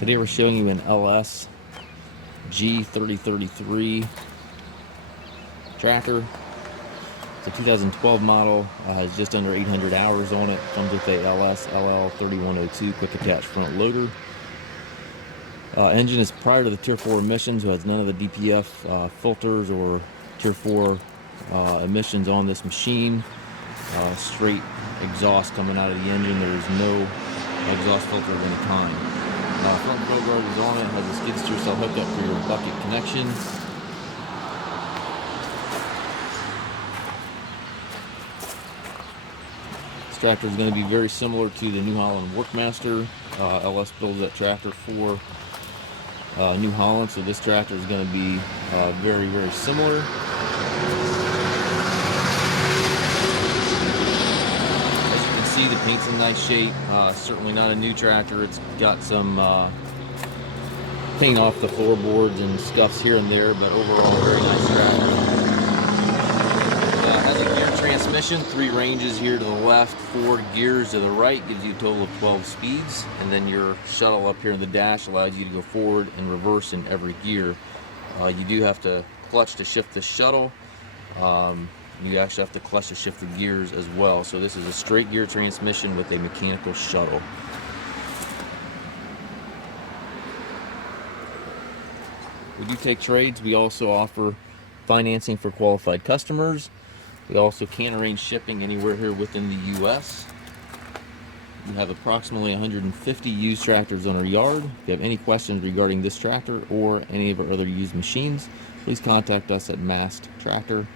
Today we're showing you an LS G3033 tractor. It's a 2012 model, has just under 800 hours on it. Comes with a LS LL3102 quick attach front loader. Engine is prior to the Tier 4 emissions, so has none of the DPF filters or Tier 4 emissions on this machine. Straight exhaust coming out of the engine. There is no exhaust filter of any kind. Front grill guard is on it. Has a skid steer cell hookup for your bucket connection. This tractor is going to be very similar to the New Holland Workmaster. LS builds that tractor for New Holland, so this tractor is going to be very, very similar. The paint's in nice shape. Certainly not a new tractor. It's got some paint off the floorboards and scuffs here and there, but overall very nice tractor. Has a gear transmission, 3 ranges here to the left, 4 gears to the right, gives you a total of 12 speeds, and then your shuttle up here in the dash allows you to go forward and reverse in every gear. You do have to clutch to shift the shuttle. You actually have to clutch to shift the gears as well. So this is a straight gear transmission with a mechanical shuttle. We do take trades. We also offer financing for qualified customers. We also can arrange shipping anywhere here within the US. We have approximately 150 used tractors on our yard. If you have any questions regarding this tractor or any of our other used machines, please contact us at masttractor.com.